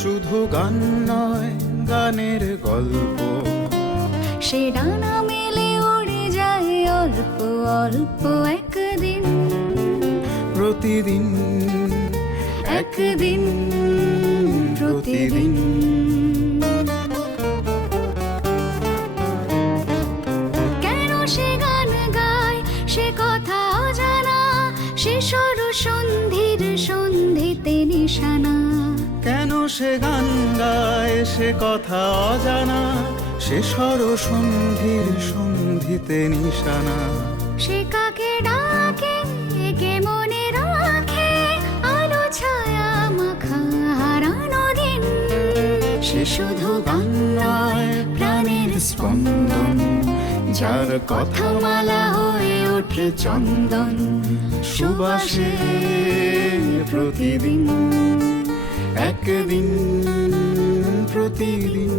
শুধু গান নয়, গানের গল্প। সে ডানা মেলে উড়ে যায় অল্প অল্প একদিন, প্রতিদিন একদিন প্রতিদিন। কেন সে গান গায় সে কথা অজানা, সে সর সন্ধির সন্ধিতে নিশানা। কেন সে গান গায় সে কথা অজানা, সে স্বর সন্ধির সন্ধিতে নিশানা। সে কাকে ডাকে কে মনে রাখে, আলো ছায়া মাখা হারানো দিন। সে শুধু গান নয়, প্রাণের স্পন্দন, যার কথামালা হয়ে ওঠে চন্দন, সুবাসে প্রতিদিন, একদিন প্রতিদিন।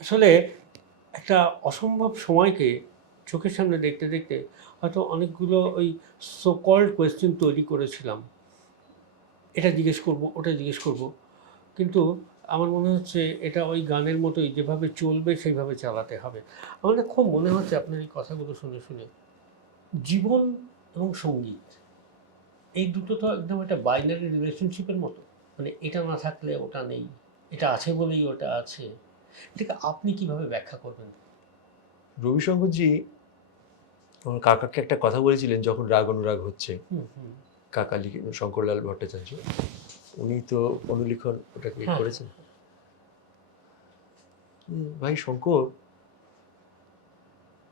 আসলে একটা অসম্ভব সময়কে চোখের সামনে দেখতে দেখতে হয়তো অনেকগুলো ওই সো কল্ড কোয়েশ্চেন তৈরি করেছিলাম, এটা জিজ্ঞেস করব ওটা জিজ্ঞেস করব, কিন্তু আমার মনে হচ্ছে এটা ওই গানের মতোই যেভাবে চলবে সেইভাবে চালাতে হবে। আমার না খুব মনে হচ্ছে আপনার এই কথাগুলো শুনে শুনে জীবন এবং সঙ্গীত এই দুটো তো একদম একটা বাইনারি রিলেশনশিপের মতো, মানে এটা না থাকলে ওটা নেই, এটা আছে বলেই ওটা আছে। এটাকে আপনি কিভাবে ব্যাখ্যা করবেন? রবিশঙ্করজি আমার কাকাকে একটা কথা বলেছিলেন যখন রাগ অনুরাগ হচ্ছে, কাকা শঙ্করলাল ভট্টাচার্য, উনি তো অনুলিখন ওটাকে করেছেন। ভাই শঙ্কর,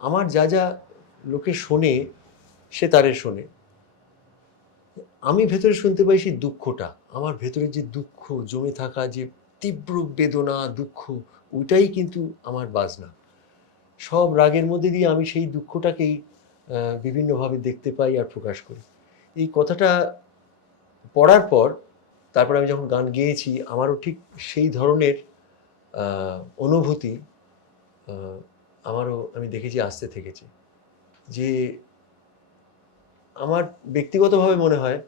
আমার যা যা লোকে শোনে সে তারে শোনে, আমি ভেতরে শুনতে পাই সেই দুঃখটা। আমার ভেতরে যে দুঃখ জমে থাকা, যে তীব্র বেদনা দুঃখ, ওইটাই কিন্তু আমার বাজনা। সব রাগের মধ্যে দিয়ে আমি সেই দুঃখটাকেই বিভিন্নভাবে দেখতে পাই আর প্রকাশ করি। এই কথাটা পড়ার পর তারপর আমি যখন গান গেয়েছি, আমারও ঠিক সেই ধরনের অনুভূতি আমারও আমি দেখেছি, আসতে থেকেছে। যে আমার ব্যক্তিগতভাবে মনে হয়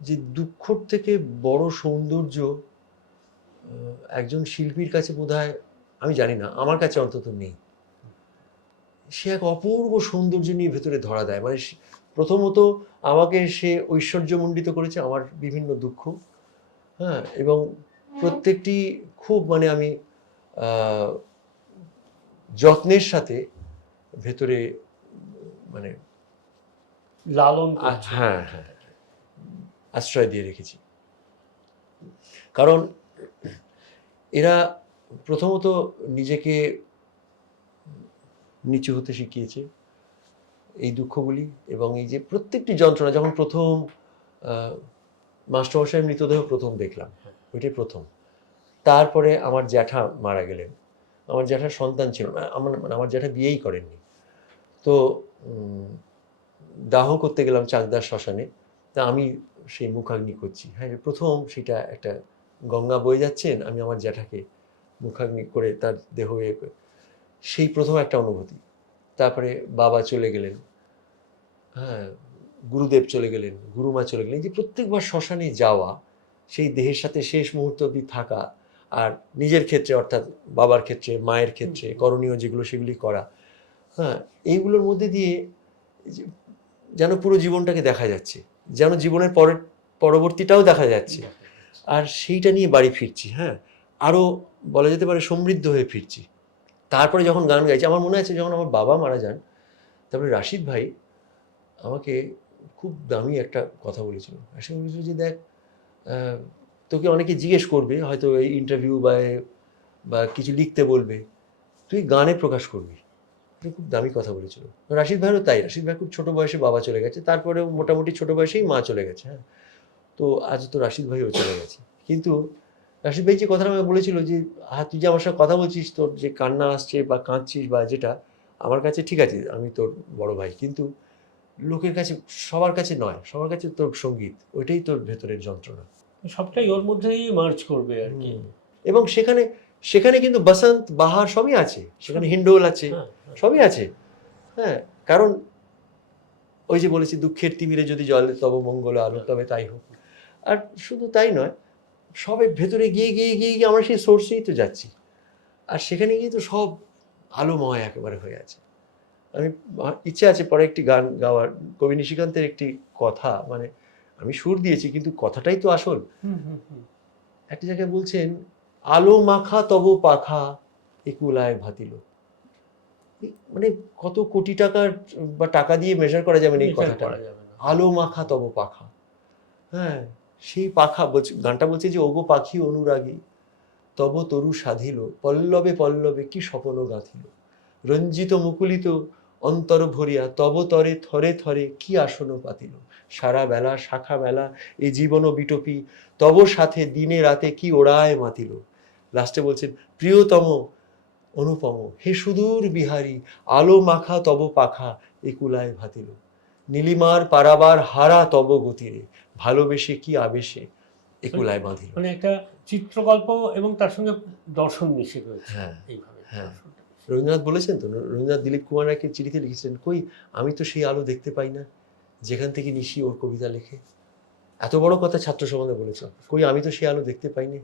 যে দুঃখর থেকে বড় সৌন্দর্য একজন শিল্পীর কাছে বোধহয়, আমি জানি না, আমার কাছে অন্তত নেই। সে এক অপূর্ব সৌন্দর্য নিয়ে ভেতরে ধরা দেয়। মানে প্রথমত আমাকে সে ঐশ্বর্যমণ্ডিত করেছে আমার বিভিন্ন দুঃখ, হ্যাঁ, এবং প্রত্যেকটি খুব মানে আমি যত্নের সাথে ভেতরে মানে লালন, হ্যাঁ হ্যাঁ, আশ্রয় দিয়ে রেখেছি। কারণ এরা প্রথমত নিজেকে নিচু হতে শিখিয়েছে এই দুঃখগুলি, এবং এই যে প্রত্যেকটি যন্ত্রণা, যখন প্রথম মাস্টারমশাইয়ের মৃতদেহ প্রথম দেখলাম, ওইটাই প্রথম। তারপরে আমার জ্যাঠা মারা গেলেন, আমার জ্যাঠার সন্তান ছিল না, আমার জ্যাঠা বিয়েই করেননি। তো দাহ করতে গেলাম চাকদার শ্মশানে, তা আমি সেই মুখাগ্নি করছি। হ্যাঁ, প্রথম সেটা একটা গঙ্গা বয়ে যাচ্ছেন, আমি আমার জ্যাঠাকে মুখাগ্নি করে তার দেহ সেই প্রথম একটা অনুভূতি। তারপরে বাবা চলে গেলেন, হ্যাঁ, গুরুদেব চলে গেলেন, গুরুমা চলে গেলেন। যে প্রত্যেকবার শ্মশানে যাওয়া, সেই দেহের সাথে শেষ মুহূর্ত অবধি থাকা, আর নিজের ক্ষেত্রে অর্থাৎ বাবার ক্ষেত্রে, মায়ের ক্ষেত্রে করণীয় যেগুলো সেগুলি করা, হ্যাঁ, এইগুলোর মধ্যে দিয়ে যেন পুরো জীবনটাকে দেখা যাচ্ছে, যেন জীবনের পরবর্তীটাও দেখা যাচ্ছে। আর সেইটা নিয়ে বাড়ি ফিরছি, হ্যাঁ, আরও বলা যেতে পারে সমৃদ্ধ হয়ে ফিরছি। তারপরে যখন গান গাইছি, আমার মনে আছে যখন আমার বাবা মারা যান, তারপরে রাশিদ ভাই আমাকে খুব দামি একটা কথা বলেছিল। রাশিদ বলেছিল যে দেখ, তোকে অনেকে জিজ্ঞেস করবে হয়তো এই ইন্টারভিউ বা কিছু লিখতে বলবে, তুই গানে প্রকাশ করবি। খুব দামি কথা বলেছিল। রাশিদ ভাইয়েরও তাই। রাশিদ ভাই খুব ছোটো বয়সে বাবা চলে গেছে, তারপরেও মোটামুটি ছোটো বয়সেই মা চলে গেছে। হ্যাঁ, তো আজ তো রাশিদ ভাইও চলে গেছে। কিন্তু রাশিদ ভাই যে কথাটা আমাকে বলেছিল যে তুই যে আমার সাথে কথা বলছিস, তোর যে কান্না আসছে বা কাঁদছিস বা যেটা, আমার কাছে ঠিক আছে, আমি তোর বড় ভাই, কিন্তু লোকের কাছে, সবার কাছে নয়, সবার কাছে তোর সঙ্গীত, ওইটাই তোর ভেতরের যন্ত্রণা। সবটাই ওর মধ্যেই মার্চ করবে আর কি। এবং সেখানে সেখানে কিন্তু বসন্ত বাহার সবই আছে, সেখানে হিন্ডোল আছে, হ্যাঁ, সবই আছে। হ্যাঁ, কারণ ওই যে বলেছি, দুঃখের তিমিরে যদি জলে তব মঙ্গল আলো, তবে তাই হোক। আর শুধু তাই নয়, সবের ভেতরে গিয়ে গিয়ে গিয়ে গিয়ে আমরা সেই সোর্সেই তো যাচ্ছি, আর সেখানে গিয়ে তো সব আলোময় একেবারে হয়ে আছে। আমি ইচ্ছে আছে পরে একটি গান গাওয়ার, কবি নিশিকান্তের একটি কথা, মানে আমি সুর দিয়েছি কিন্তু কথাটাই তো আসল। একটা জায়গায় বলছেন, আলো মাখা তব পাখা একুলায় ভাতিল। মানে কত কোটি টাকার বা টাকা দিয়ে মেজার করা যাবে না এই কথাটা, আলো মাখা তব পাখা। হ্যাঁ, সেই পাখা বলছে, গানটা বলছে যে ওগো পাখি অনুরাগী তব তরু সাধিল, পল্লবে পল্লবে কি স্বপন গাঁথিল, রঞ্জিত মুকুলিত অন্তর ভরিয়া তব তরে থরে থরে কি আসন পাতিল, সারা বেলা শাখা মেলা এই জীবন বিটপি তব সাথে দিনে রাতে কি ওড়ায় মাতিল। লাস্টে বলছেন, প্রিয়তম অনুপম হে সুদূর বিহারী, আলো মাখা তব পাখা একুলায় ভাতিল, নীলিমার পারাবার হারা তব গতিরে, ভালোবেসে কি আবেশে একুলায় বাঁধিল। মানে একটা চিত্রকল্প এবং তার সঙ্গে দর্শন মিশে রয়েছে। হ্যাঁ, এইভাবে হ্যাঁ। রবীন্দ্রনাথ বলেছেন তো, রবীন্দ্রনাথ দিলীপ কুমার রায়কে চিঠিতে লিখেছিলেন, কই আমি তো সেই আলো দেখতে পাই না যেখান থেকে নিশি ওর কবিতা লেখে। এত বড় কথা ছাত্র সমাজে বলেছেন, কই আমি তো সেই আলো দেখতে পাইনি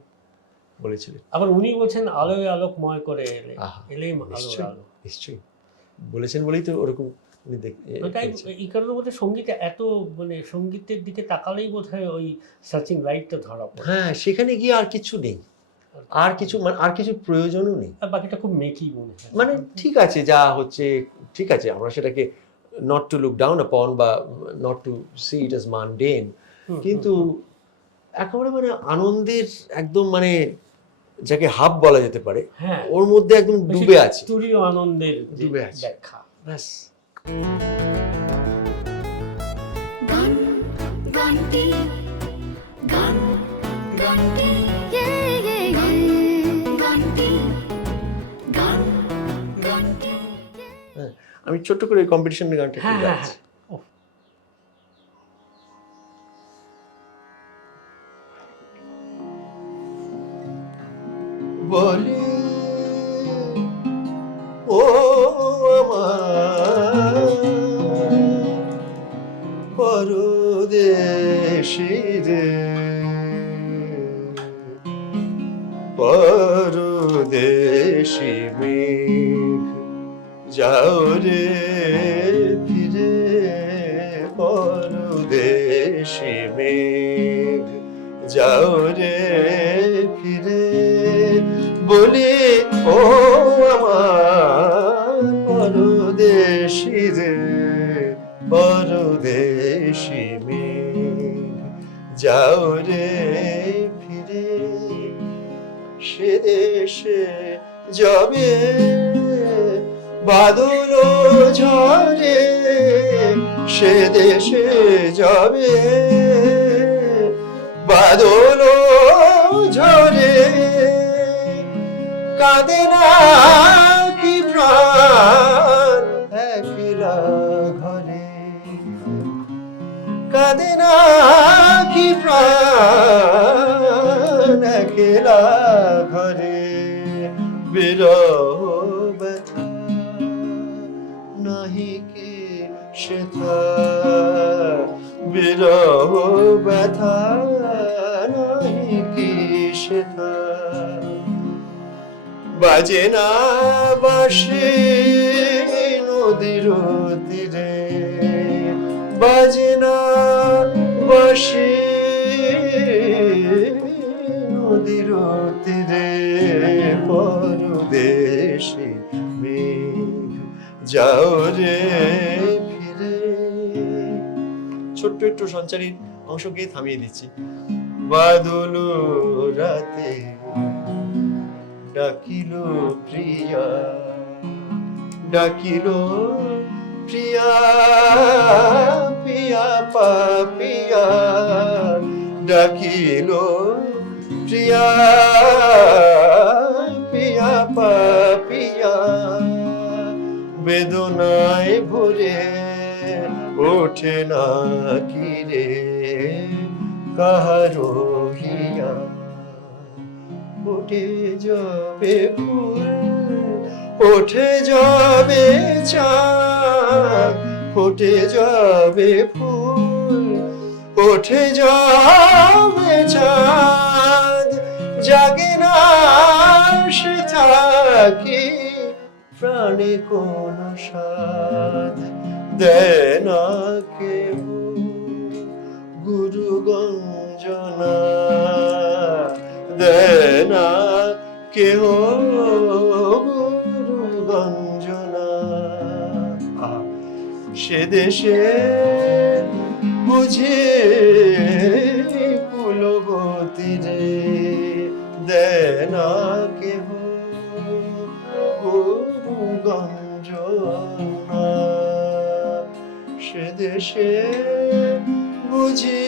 বলেছিলেন। আবার উনি বলছেন আলোয় আলোকময় করে এলেই আলো নিশ্চয়ই আলো। নিশ্চয়ই বলেছেন বলেই তো ওরকম উনি তাই এই কারণে বোধহয় সঙ্গীত এত, মানে সঙ্গীতের দিকে তাকালেই বোধহয় ওই সার্চিং লাইটটা ধরা পড়ে। হ্যাঁ, সেখানে গিয়ে আর কিছু নেই, আর কিছু মানে আর কিছু প্রয়োজনও নেই। আর বাকিটা খুব মেকি মনে হয়। মানে ঠিক আছে যা হচ্ছে ঠিক আছে, আমরা সেটাকে not to look down upon বা not to see it as mundane, কিন্তু একেবারে মানে আনন্দের একদম মানে যাকে হাব বলা যেতে পারে, হ্যাঁ, ওর মধ্যে একদম ডুবে আছে, তুরীয় আনন্দের ডুবে আছে। ব্যাখ্যা। ব্যাস। গান গানটি গান গানটি গানটি গান গানটি। হ্যাঁ, আমি ছোট্ট করে ওই কম্পিটিশনের গানটা একটু হ্যাঁ হ্যাঁ গাইছি। হ্যাঁ। বলি ও আমার পরদেশী রে, পরদেশী মেঘ যাও রে ফিরে, পরদেশী মেঘ যাও রে ফিরে, বলি ও আমার পরদেশী রে, পরদেশী মেঘ যাও রে ফিরে, সে দেশে যাবে বাদল ঝরে, সে দেশে যাবে বাদল ঝরে, কাঁদে না কি প্রাণ একলা ঘরে, কাঁদে না কি প্রাণ একলা ঘরে, বিরহ ব্যথা নাহি কি সেথা, বিরহ ব্যথা নাহি কি সেথা, বাজে না বাঁশি নদীর তীরে, বাজে না বাঁশি নদীর তীরে, পরদেশী মেঘ যাও রে ফিরে। ছোট্ট একটু সঞ্চারীর অংশ গিয়ে থামিয়ে দিচ্ছি। বাদল রাতে ডাকিল প্রিয়া, ডাকিল প্রিয়া, পিয়া পাপিয়া, ডাকিল প্রিয়া, পিয়া পাপিয়া, বেদনায় ভরে ওঠে কাহারো হিয়া ফুটে যাবে ফুল, ওঠে যাবে চাঁদ, ফুটে যাবে ফুল, ওঠে যাবে চাঁদ, জাগে না সে থাকি প্রাণে কোন স্বাদ, দেয় না কেউ গুরু গঞ্জনা, দেয় না কেহ গুরু গঞ্জনা। সে দেশে বুঝে কুলবতী রে, দেয় না কেহ গুরু গঞ্জনা। সে দেশে বুঝি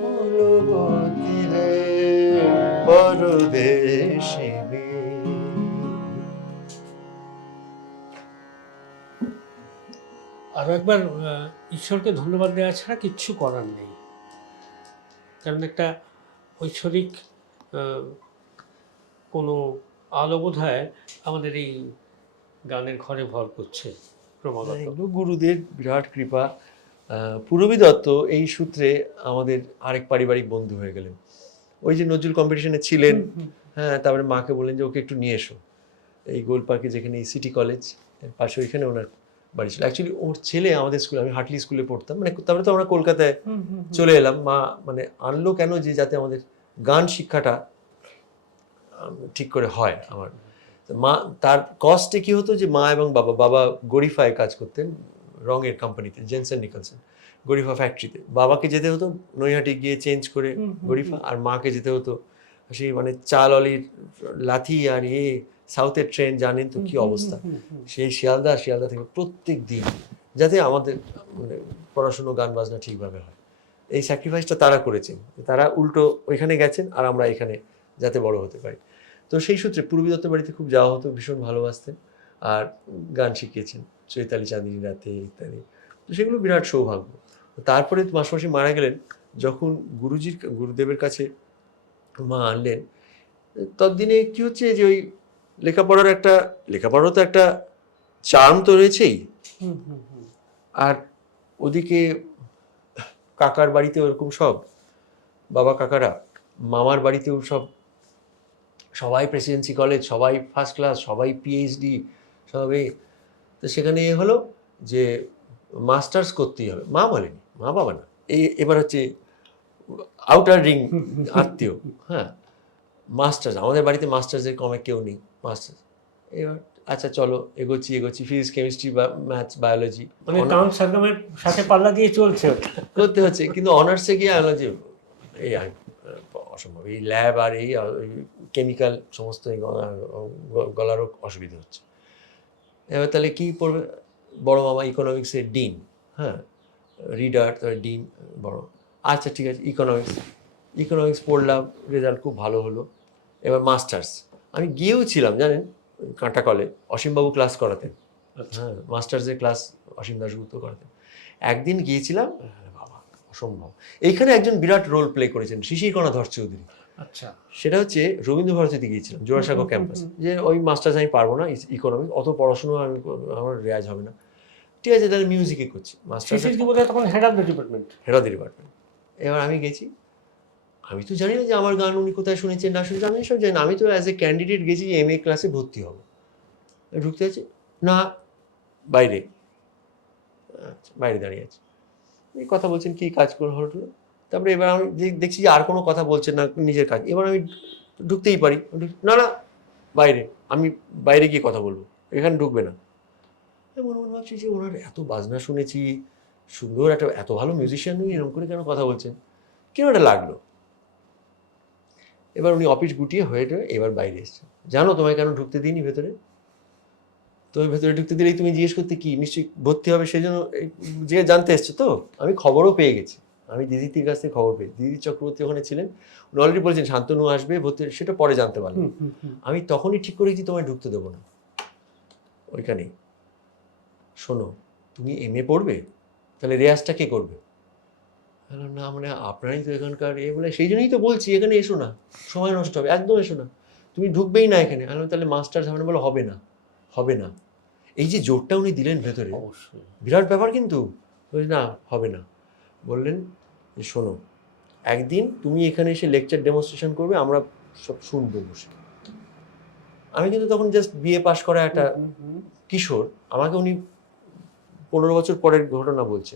কুলবতী রে, পরদেশে আরও একবার ঈশ্বরকে ধন্যবাদ দেওয়া ছাড়া কিচ্ছু করার নেই, কারণ একটা ঐশ্বরিক কোনো আলো বোধহয় আমাদের এই গানের ঘরে ভর করছে ক্রমাগত। এগুলো গুরুদের বিরাট কৃপা। পূরবী দত্ত এই সূত্রে আমাদের আরেক পারিবারিক বন্ধু হয়ে গেলেন। ওই যে নজরুল কম্পিটিশনে ছিলেন, হ্যাঁ, তারপরে মাকে বললেন যে ওকে একটু নিয়ে এসো এই গোল পার্কে, যেখানে এই সিটি কলেজ পাশে, ওইখানে ওনার বাড়ি ছিল। অ্যাকচুয়ালি ওর ছেলে আমাদের স্কুলে, আমি হাটলি স্কুলে পড়তাম, মানে তারপরে তো আমরা কলকাতায় চলে এলাম। মা মানে আনলো কেন, যে যাতে আমাদের গান শিক্ষাটা ঠিক করে হয়। আমার মা, তার কস্টে কি হতো যে মা এবং বাবা গরিফায় কাজ করতেন, রঙের কোম্পানিতে, জেনসন নিকলসন গরিফা ফ্যাক্টরিতে। বাবাকে যেতে হতো নৈহাটি গিয়ে চেঞ্জ করে গরিফা, আর মাকে যেতে হতো সেই মানে চাল অলির লাথি আর সাউথের ট্রেন জানেন তো কি অবস্থা, সেই শিয়ালদা থেকে প্রত্যেক দিন, যাতে আমাদের মানে পড়াশুনো গান বাজনা ঠিকভাবে হয়। এই স্যাক্রিফাইসটা তারা করেছেন, তারা উল্টো ওইখানে গেছেন আর আমরা এখানে যাতে বড় হতে পারি। তো সেই সূত্রে পূরবী দত্তের বাড়িতে খুব যাওয়া হতো, ভীষণ ভালোবাসতেন আর গান শিখিয়েছেন, চৈতালি চাঁদিনী রাতে ইত্যাদি। তো সেগুলো বিরাট সৌভাগ্য। তারপরে মাসমাসি মারা গেলেন, যখন গুরুদেবের কাছে মা আনলেন, ততদিনে কি হচ্ছে যে ওই লেখাপড়ারও তো একটা চার্ম তো রয়েছেই, আর ওদিকে কাকার বাড়িতে ওরকম সব বাবা কাকারা, মামার বাড়িতেও সবাই প্রেসিডেন্সি কলেজ, সবাই ফার্স্ট ক্লাস, সবাই পিএইচডি, সবাই। তো সেখানে হলো যে মাস্টার্স করতেই হবে। মা বলেনি, মা বাবা না, এবার হচ্ছে আউটার রিং আত্মীয়, হ্যাঁ, মাস্টার্স। আমাদের বাড়িতে মাস্টার্সের কমে কেউ নেই, মাস্টার্স। এবার আচ্ছা চলো এগোচ্ছি ফিজিক্স, কেমিস্ট্রি, ম্যাথস, বায়োলজি, মানে কাউন্ট সার্কামের সাথে পাল্লা দিয়ে চলছে করতে হচ্ছে। কিন্তু অনার্সে গিয়ে আলো যে এই অসম্ভব, এই ল্যাব আর এই কেমিক্যাল সমস্ত গলারও অসুবিধা হচ্ছে। এবার তাহলে কী পড়বে? বড় মামা ইকোনমিক্সের ডিন, হ্যাঁ, রিডার, ডিন বড়। আচ্ছা ঠিক আছে, ইকোনমিক্স পড়লাম, রেজাল্ট খুব ভালো হলো। এবার মাস্টার্স, আমি গিয়েও ছিলাম জানেন কাঁটা কলে, অসীমবাবু ক্লাস করাতেন, হ্যাঁ, মাস্টার্সের ক্লাস অসীম দাশগুপ্ত করাতেন। একদিন গিয়েছিলাম, বাবা অসম্ভব। এইখানে একজন বিরাট রোল প্লে করেছেন শিশিরকণা ধর চৌধুরী। আচ্ছা, সেটা হচ্ছে রবীন্দ্র ভারতীতে গিয়েছিলাম, জোড়াসাঁকো ক্যাম্পাস, যে ওই মাস্টার্স আমি পারবো না, ইকোনমিক্স অত পড়াশুনো আমার রেয়াজ হবে না, ঠিক আছে তাহলে মিউজিকে করছি মাস্টার্স, তখন হেড অফ দ্য ডিপার্টমেন্ট। এবার আমি গেছি, আমি তো জানি না যে আমার গান উনি কোথায় শুনেছেন না শুনেছেন, আমি সব জানি না। আমি তো অ্যাজ এ ক্যান্ডিডেট গেছি MA ক্লাসে ভর্তি হবো, ঢুকতে আছে না, বাইরে, আচ্ছা বাইরে দাঁড়িয়ে আছে, এই কথা বলছেন কি কাজ করে হলো। তারপরে এবার আমি দেখছি যে আর কোনো কথা বলছেন না, নিজের কাজ। এবার আমি ঢুকতেই পারি, না বাইরে, আমি বাইরে গিয়ে কথা বলবো, এখানে ঢুকবে না। মনে মনে ভাবছি যে ওনার এত বাজনা শুনেছি, সুন্দর একটা এত ভালো মিউজিশিয়ান, উনি এরকম করে কেন কথা বলছেন, কেন এটা লাগলো। এবার উনি অফিস গুটিয়ে হয়ে এবার বাইরে এসছে, জানো তোমায় কেন ঢুকতে দিইনি ভেতরে? তুমি ভেতরে ঢুকতে দিলেই তুমি জিজ্ঞেস করতে কি নিশ্চয়ই ভর্তি হবে, সেই জন্য যে জানতে এসছো তো। আমি খবরও পেয়ে গেছি, আমি দিদির কাছ থেকে খবর পেয়েছি, দিদি চক্রবর্তী ওখানে ছিলেন, উনি অলরেডি বলেছেন শান্তনু আসবে ভর্তি, সেটা পরে জানতে পারলাম। আমি তখনই ঠিক করেছি তোমায় ঢুকতে দেবো না ওইখানেই। শোনো, তুমি MA পড়বে, তাহলে রেয়াজটা কে করবে? বললাম, না মানে আপনারাই তো এখানকার বলে, সেই জন্যই তো বলছি এখানে এসো না, সময় নষ্ট হবে, একদম এসো না, তুমি ঢুকবেই না এখানে। আমি বললাম, তাহলে মাস্টার্স হবে না? বলো হবে না, হবে না। এই যে জোরটা উনি দিলেন ভেতরে, অবশ্যই। বিরাট ব্যাপার কিন্তু। না হবে না, বললেন যে শোনো, একদিন তুমি এখানে এসে লেকচার ডেমনস্ট্রেশন করবে, আমরা সব শুনবো বসে। আমি কিন্তু তখন জাস্ট বিএ পাশ করা একটা কিশোর, আমাকে উনি 15 বছর পরের ঘটনা বলছে।